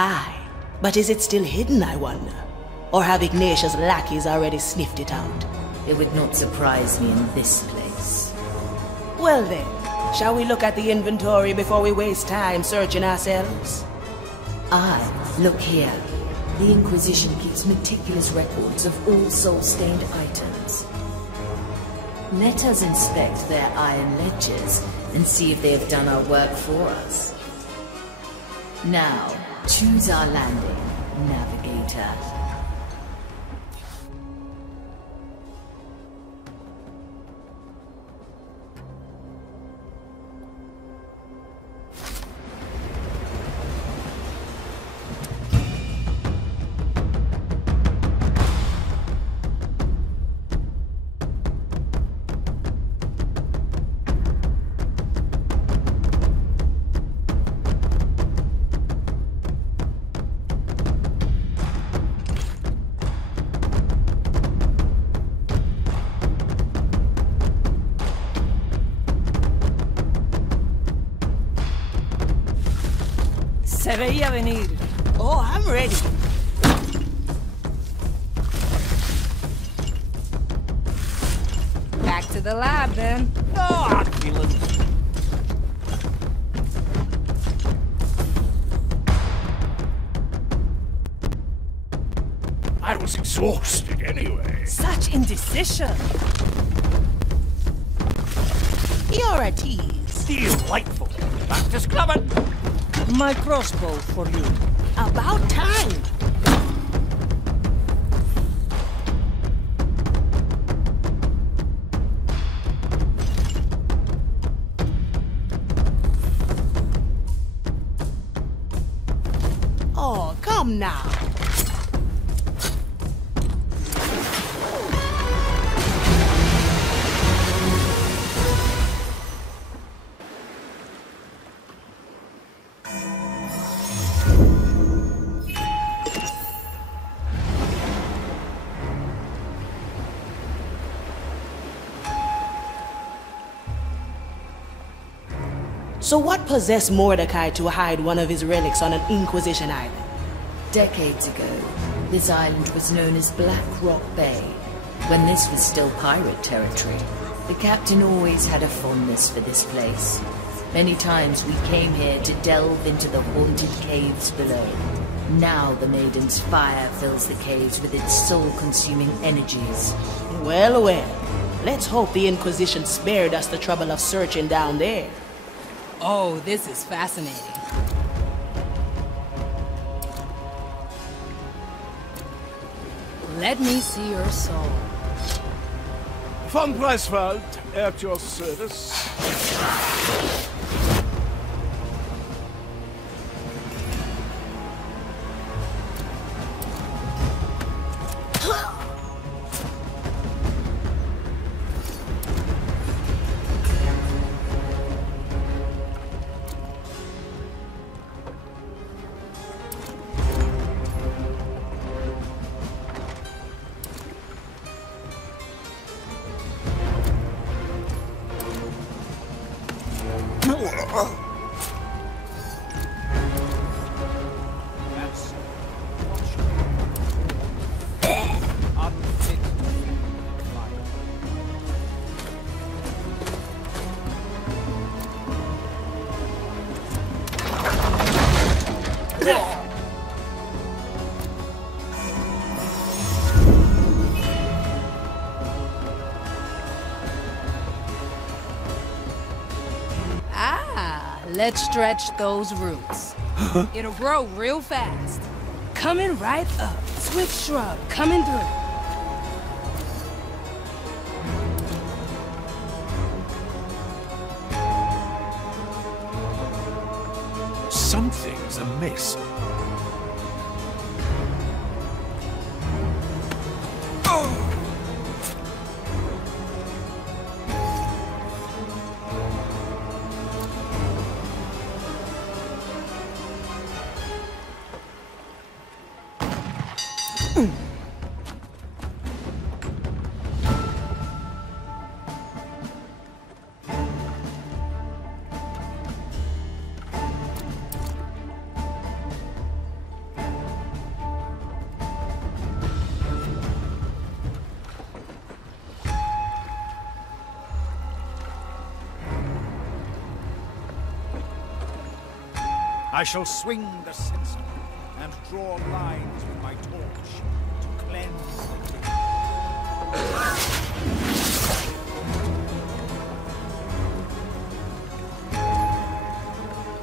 Aye, but is it still hidden, I wonder? Or have Ignatius' lackeys already sniffed it out? It would not surprise me in this place. Well then, shall we look at the inventory before we waste time searching ourselves? Aye, look here. The Inquisition keeps meticulous records of all soul-stained items. Let us inspect their iron ledgers and see if they have done our work for us. Now, choose our landing, navigator. Se veía venir. Oh, I'm ready. Back to the lab, then. Ah, villains. I was exhausted anyway. Such indecision. You're a tease. Delightful. Back to scrubbing. My crossbow for you. About time. Oh, come now. So what possessed Mordecai to hide one of his relics on an Inquisition island? Decades ago, this island was known as Black Rock Bay, when this was still pirate territory. The captain always had a fondness for this place. Many times we came here to delve into the haunted caves below. Now the Maiden's fire fills the caves with its soul-consuming energies. Well, well. Let's hope the Inquisition spared us the trouble of searching down there. Oh, this is fascinating. Let me see your soul. Von Preiswald, at your service. Let's stretch those roots. It'll grow real fast. Coming right up. Swift shrub coming through. Something's amiss. I shall swing the censer and draw lines with my torch to cleanse the king.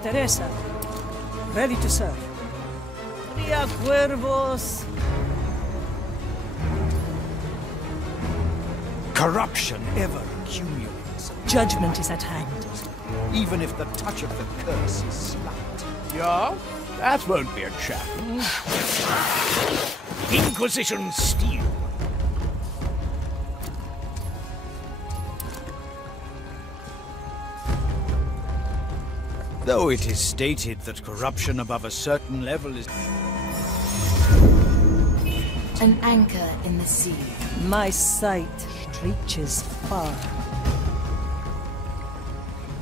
Teresa, ready to serve. Tria cuervos. Corruption ever accumulates, Judgment is at hand. even if the touch of the curse is slight. Yeah? That won't be a challenge. Inquisition steel. Though it is stated that corruption above a certain level is... An anchor in the sea. My sight reaches far.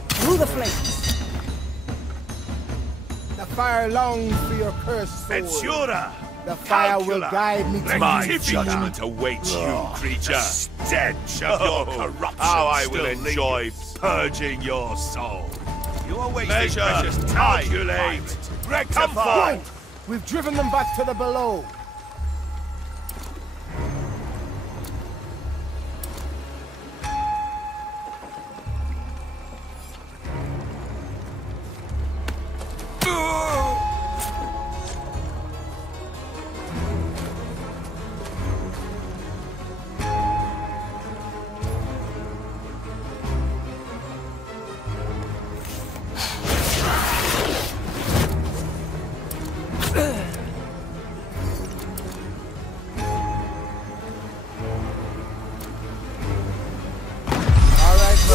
Through the flames. The fire longs for your cursed sword. Ensura! The fire will guide me to My you. judgment awaits you, creature. The stench of your corruption. How I will still enjoy lingers. purging your soul. You are wasting Measure, precious time. calculate, Rectify. Go! We've driven them back to the below.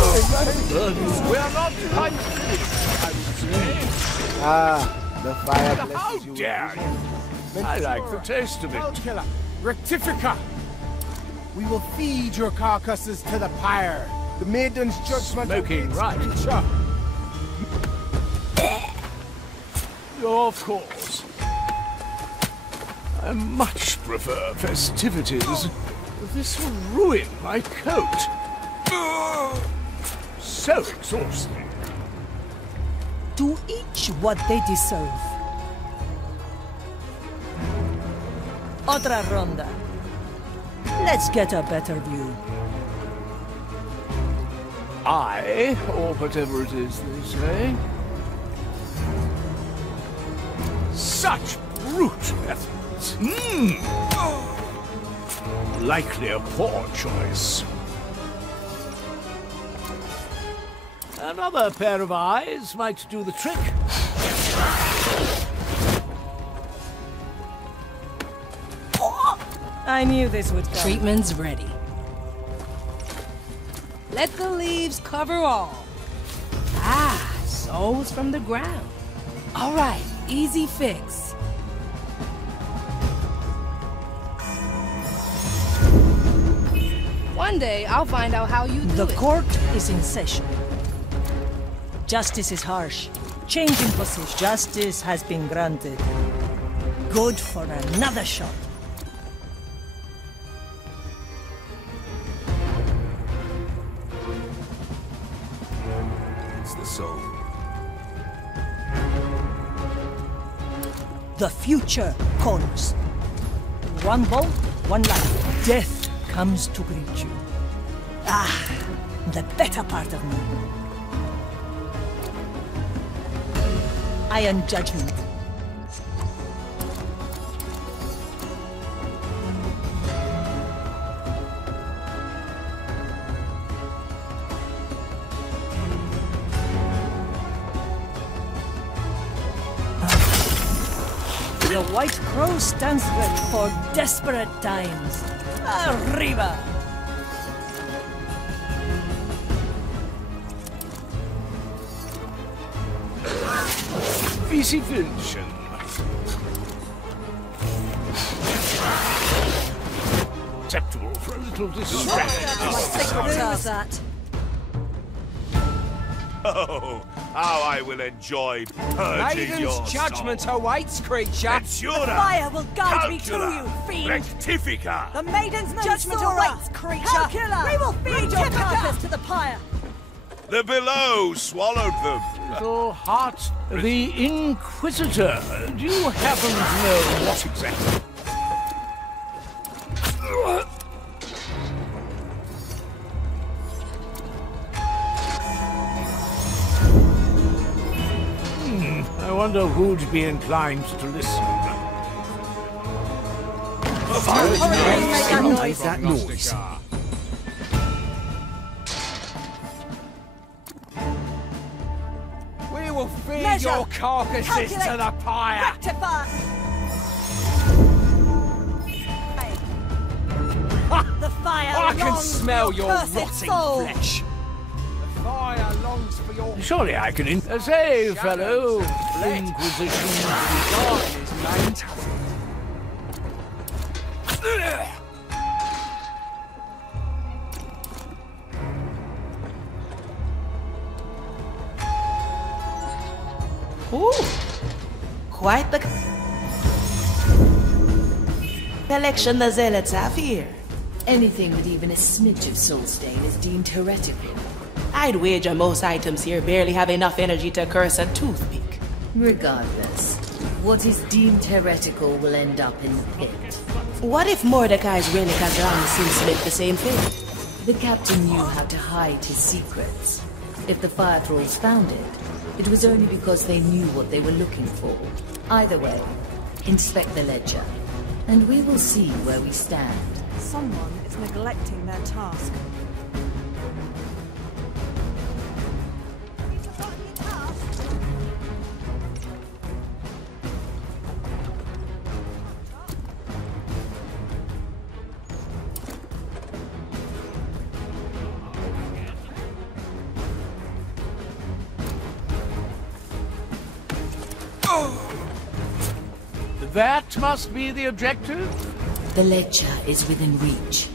We are not quite finished, I would say. Ah, the fire How blesses you. dare you? I like the taste of it. Killer, Rectifica! We will feed your carcasses to the pyre. The maiden's judgment Smoking awaits right. creature. Of course. I much prefer festivities. This will ruin my coat. So exhausting. To each what they deserve. Otra ronda. Let's get a better view. I, or whatever it is they say. Such brute methods. Likely a poor choice. Another pair of eyes might do the trick. I knew this would come. Treatment's ready. Let the leaves cover all. Ah, souls from the ground. All right, easy fix. One day, I'll find out how you do The it. court is in session. Justice is harsh. Changing position. Justice has been granted. Good for another shot. It's the soul. The future calls. One bolt, one life. Death comes to greet you. Ah, the better part of me. Iron judgment. The White Crow stands ready for desperate times. Arriba! Visitation. Acceptable for a little distraction. Who's that? Oh, how I will enjoy purging your judgment soul. awaits, creature. Ensura! Fire will guide me to Calcula! you, fiend! Rectifica! The maiden's judgment awaits, creature! We will feed your carcass to the pyre! The below swallowed them. Little heart, the Inquisitor. Do you happen to know what exactly? I wonder who'd be inclined to listen. Recognize that noise. We will feed Measure. your carcasses Calculate. to the pyre. Rectify! The fire I can longs smell for your cursed rotting soul. flesh. The fire longs for your Surely I can say, fellow Inquisition. God is maintained. Ooh, quite the collection the zealots have here. Anything with even a smidge of soul stain is deemed heretical. I'd wager most items here barely have enough energy to curse a toothpick. Regardless, what is deemed heretical will end up in the pit. What if Mordecai's relic has long since met the same fate? The captain knew how to hide his secrets. If the fire thralls found it, it was only because they knew what they were looking for. Either way, inspect the ledger, and we will see where we stand. Someone is neglecting their task. That must be the objective? The ledger is within reach.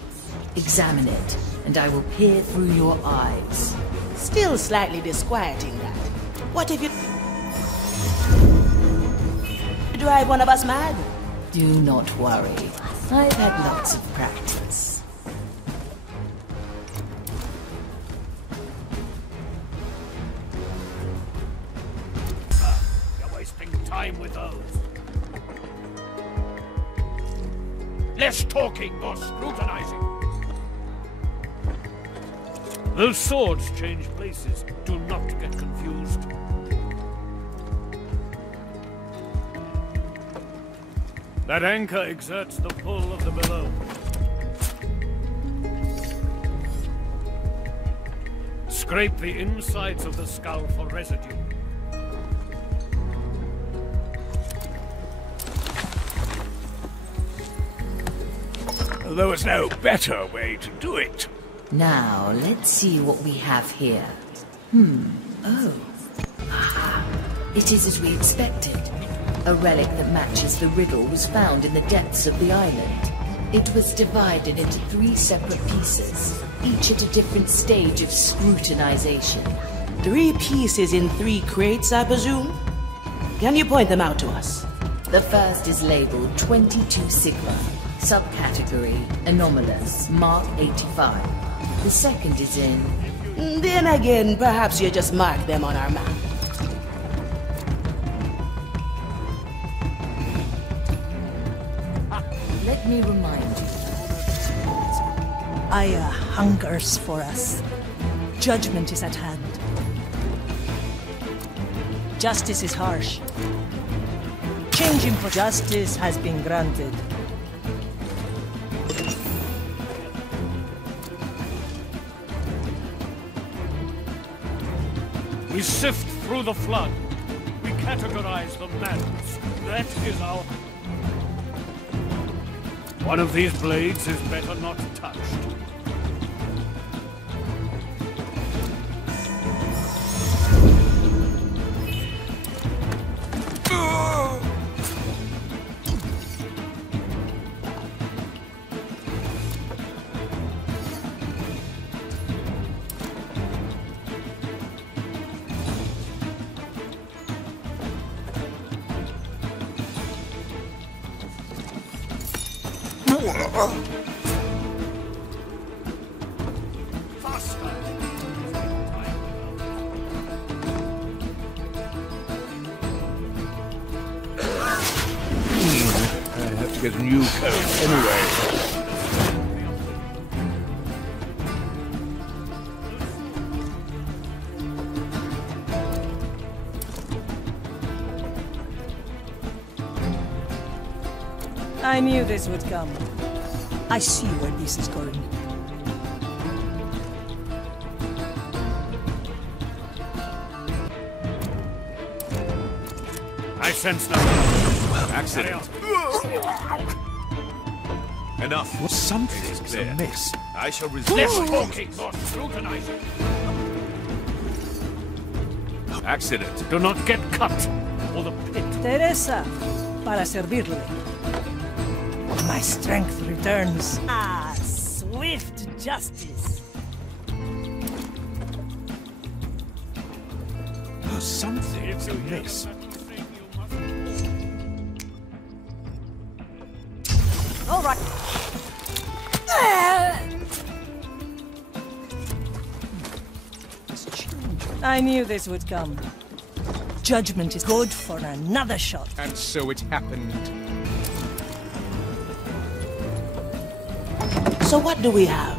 Examine it, and I will peer through your eyes. Still slightly disquieting that. What if you drive one of us mad? Do not worry. I've had lots of practice. You're wasting time with those. Less talking, more scrutinizing. Those swords change places. Do not get confused. That anchor exerts the pull of the below. Scrape the insides of the skull for residue. There was no better way to do it. Now, let's see what we have here. Oh. It is as we expected. A relic that matches the riddle was found in the depths of the island. It was divided into 3 separate pieces, each at a different stage of scrutinization. 3 pieces in 3 crates, I presume? Can you point them out to us? The first is labeled 22 Sigma, subcategory anomalous, mark 85. The second is in... Then again, perhaps you just mark them on our map. Let me remind you. Aya hungers for us. Judgment is at hand. Justice is harsh. Changing for justice has been granted. We sift through the flood. We categorize the madness. That is our... One of these blades is better not touched. get a new coat anyway. I knew this would come. I see where this is going. I sense no accident. Enough. Something's clear. amiss. I shall resist. Less talking, more scrutinizing. Accident. Do not get cut, or the pit. Teresa, para servirle. My strength returns. Ah, swift justice. Something's amiss. All right. I knew this would come. Judgment is good for another shot. And so it happened. So what do we have?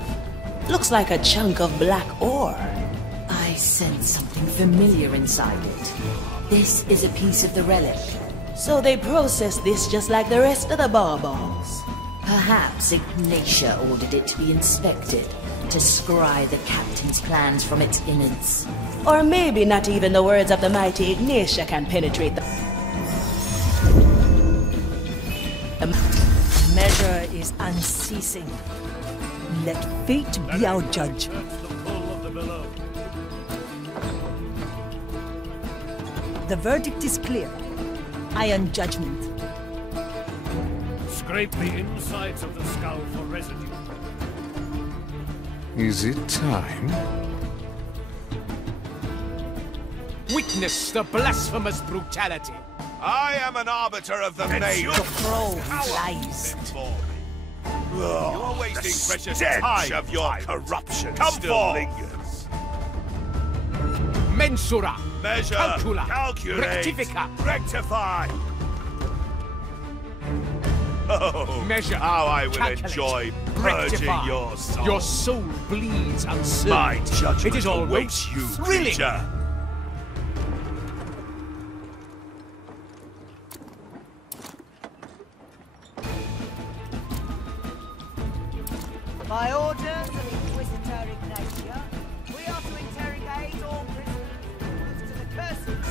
Looks like a chunk of black ore. I sense something familiar inside it. This is a piece of the relic. So they process this just like the rest of the baubles. Perhaps Ignatia ordered it to be inspected, to scry the captain's plans from its innards. Or maybe not even the words of the mighty Ignatia can penetrate the... Measure is unceasing. Let fate be our judge. The verdict is clear. Iron judgment. Scrape the insides of the skull for residue. Is it time? Witness the blasphemous brutality. I am an arbiter of the maid. Pro lies. You are wasting precious time of your corruption. Come forth. Mensura. Measure. Calcula. Calculate. Rectifica. Rectify. Oh, Measure. how I will Calculate. enjoy purging Rectify. your soul. Your soul bleeds uncertain. My judgment It is always awaits you, thrilling. creature. By orders of Inquisitor Ignatia, we are to interrogate all prisoners to the curses.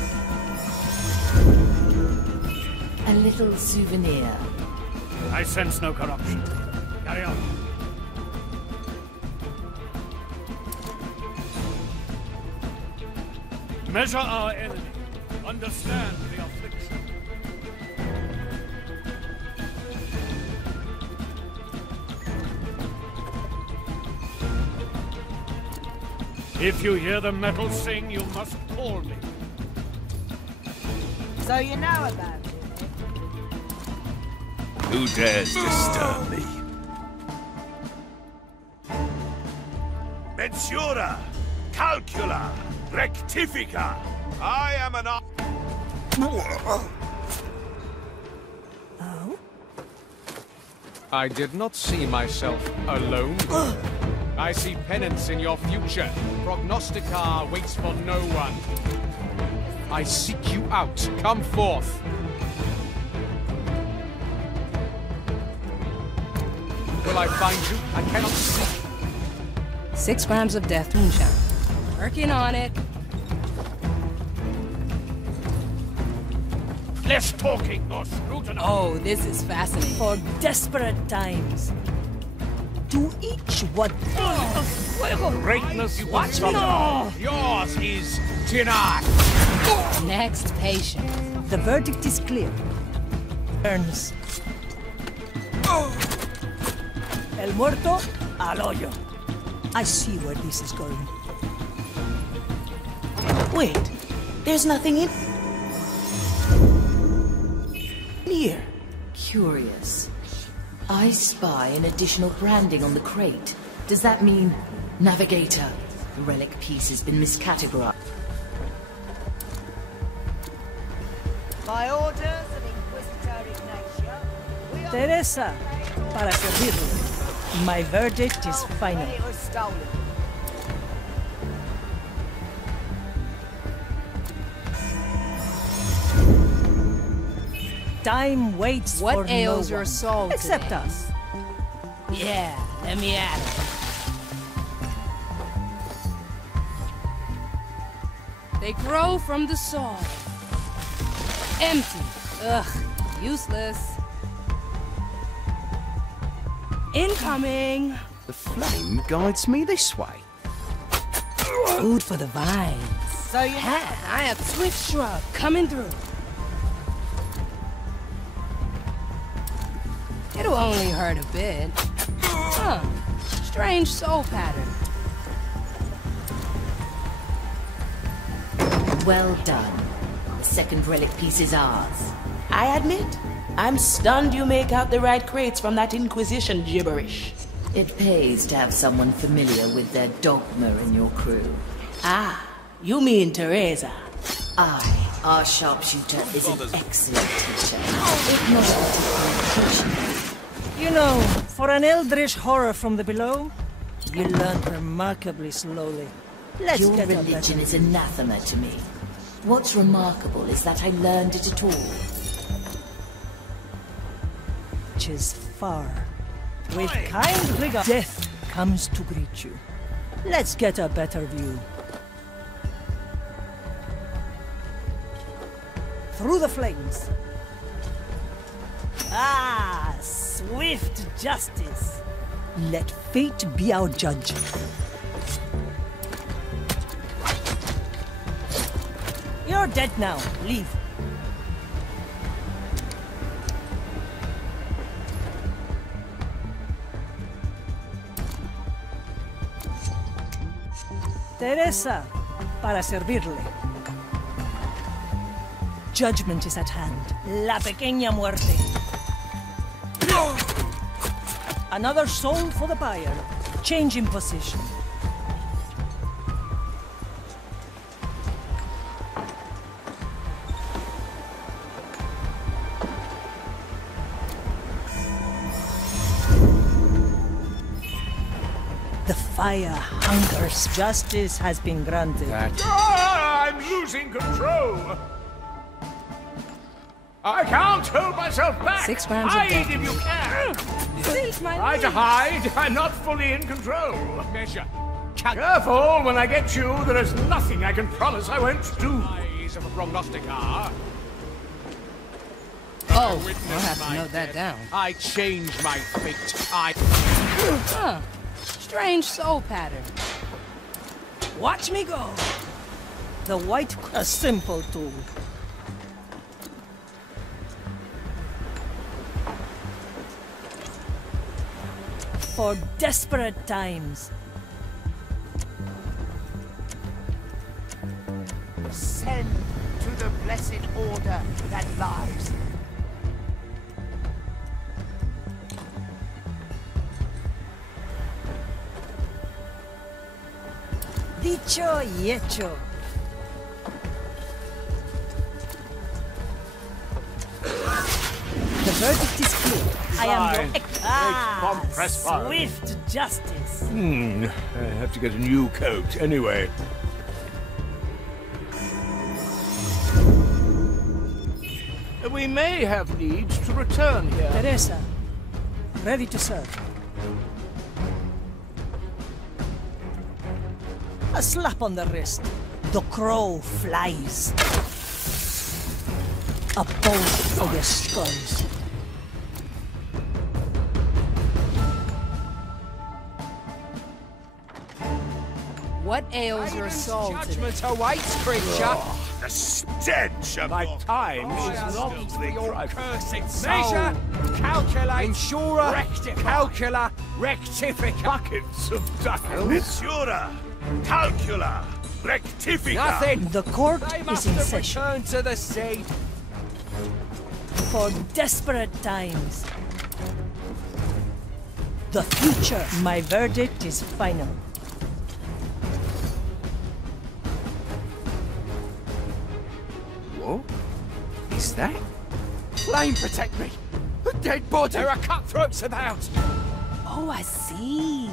A little souvenir. I sense no corruption. Carry on. Measure our enemy. Understand the affliction. If you hear the metal sing, you must call me. So you know about it. Who dares disturb me? Mensura! Calcula! Rectifica! I am an... I did not see myself alone. I see penance in your future. Prognostica waits for no one. I seek you out. Come forth. Will I find you? I cannot see. 6 grams of death moonshine. Working on it. Less talking, more scrutinizing. Oh, this is fascinating. For desperate times. To each what... Greatness, Watch me! No! Yours is denied. Next patient. The verdict is clear. Turns. El muerto al hoyo. I see where this is going. Wait, there's nothing in here. Curious. I spy an additional branding on the crate. Does that mean navigator? The relic piece has been miscategorized. By orders of Inquisitor Ignatia, we are Teresa, para servirle. My verdict is final. It was stolen. Time waits What for ails no your one, soul except today? us. Yeah, let me at it. They grow from the soil. Empty. Ugh, useless. Incoming. The flame guides me this way. Food for the vines. So you I have swift shrub coming through. It'll only hurt a bit. Huh. Strange soul pattern. Well done. The second relic piece is ours. I admit, I'm stunned you make out the right crates from that Inquisition gibberish. It pays to have someone familiar with their dogma in your crew. Ah, you mean Teresa. Our sharpshooter, is an excellent teacher, if not a particular teacher. You know, for an eldritch horror from the below, you learn remarkably slowly. Let's Your get a religion better- is anathema to me. What's remarkable is that I learned it at all. Which is far. With kind regard, death comes to greet you. Let's get a better view. Through the flames. Ah, swift justice. Let fate be our judge. You're dead now. Leave. Teresa, para servirle. Judgment is at hand. La pequeña muerte. Another soul for the buyer. Change in position. The fire hungers. Justice has been granted. I'm losing control. I can't hold myself back. 6 grams of Hide death. if you can. Since my Try to leave. hide. I'm not fully in control. Measure. Careful, when I get you, there is nothing I can promise I won't do. Eyes of a prognosticar. Oh, Witness I'll have to my note that death. down. I change my fate. Huh. Strange soul pattern. Watch me go. The white, a simple tool. For desperate times. send to the blessed order that lies. Dicho y hecho. The verdict is clear. I am your swift justice. I have to get a new coat anyway. We may have need to return here. Teresa, ready to serve. A slap on the wrist. The crow flies. A bolt for your skulls. What ails your soul today? Judgment awaits, creature. The stench of My your time is not For the your drive. cursed soul. Measure, calculate, Insurer, rectify. calcula, rectifica. Buckets of dust. Messura, calcula, rectifica. Nothing. The court They is must in have session returned to the sea. for desperate times. The future. My verdict is final. What is that? Flame, protect me. dead body! There are cutthroats about! Oh, I see.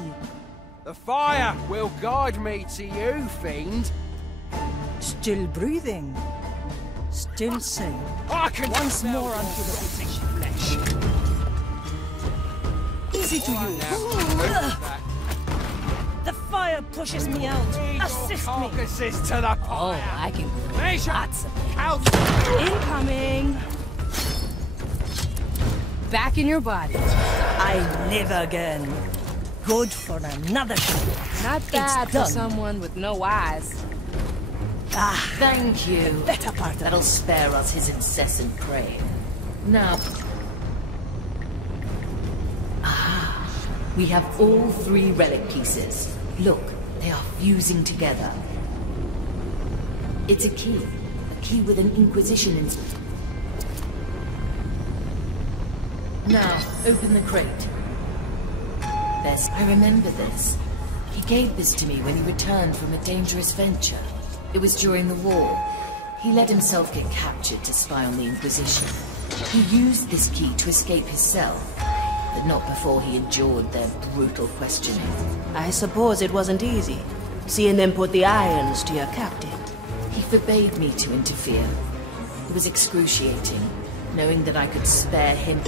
The fire will guide me to you, fiend. Still breathing. Still sane. I can Once smell more onto the flesh. Easy to use. The fire pushes me out. Assist me. Carcasses to the Oh, fire. I can Measure lots of out. incoming. Back in your body. I live again. Good for another shot. Not bad for done. someone with no eyes. Thank you. Better part of That'll spare us his incessant praying. Now... we have all 3 relic pieces. Look, they are fusing together. It's a key with an Inquisition inscription. Now, open the crate. Best, I remember this. He gave this to me when he returned from a dangerous venture. It was during the war. He let himself get captured to spy on the Inquisition. He used this key to escape his cell, but not before he endured their brutal questioning. I suppose it wasn't easy, seeing them put the irons to your captain. He forbade me to interfere. It was excruciating, knowing that I could spare him.